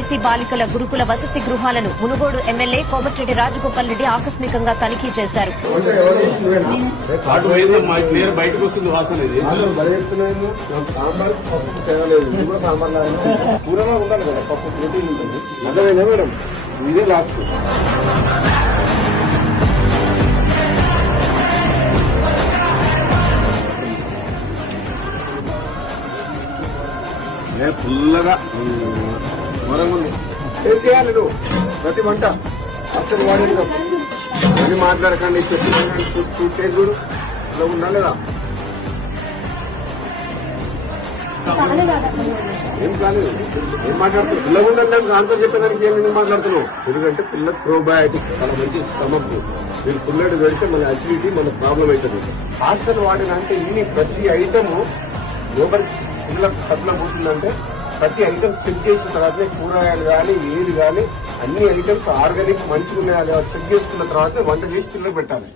BC బాలికల గురుకుల వసతి గృహాలను మునుగోడు ఎమ్మెల్యే కోమటిరెడ్డి రాజగోపాల్ రెడ్డి ఆకస్మికంగా తనిఖీ చేశారు. బయటకు వస్తుంది వాసన కూరగా ఉండాలి కదా, పప్పు ప్రోటీన్ ఉంటుంది. అర్థమైనా మేడం, ఇదే లాస్ట్. ఫుల్గా ఘోరంగా ఉంది. ఏం చేయాలి నువ్వు? ప్రతి వంట అసలు వాడేది అది మాట్లాడకండి. చూడు అలా ఉన్నా లేదా? ఏం కాలేదు. ఏం మాట్లాడుతున్నావు? పిల్లలు ఉందని ఆన్సర్ చెప్పేదానికి ఏం మాట్లాడుతున్నావు? ఎందుకంటే పిల్లలకు ప్రోబయాటిక్ చాలా మంచి స్టమక్. మీరు పుల్లడి పెడితే మన అసిడిటీ మన ప్రాబ్లం అవుతుంది. హాస్టల్ వాడిన అంటే ఇన్ని ప్రతి ఐటమ్ లోపలి పిల్లలకు కట్ల పోతుందంటే ప్రతి ఐటమ్ చెక్ చేసిన తర్వాతనే కూరగాయలు కానీ ఏది కానీ అన్ని ఐటమ్స్ ఆర్గానిక్ మంచిగా ఉన్నాయా చెక్ చేసుకున్న తర్వాత వంట చేసి పిల్లలు పెట్టాలి.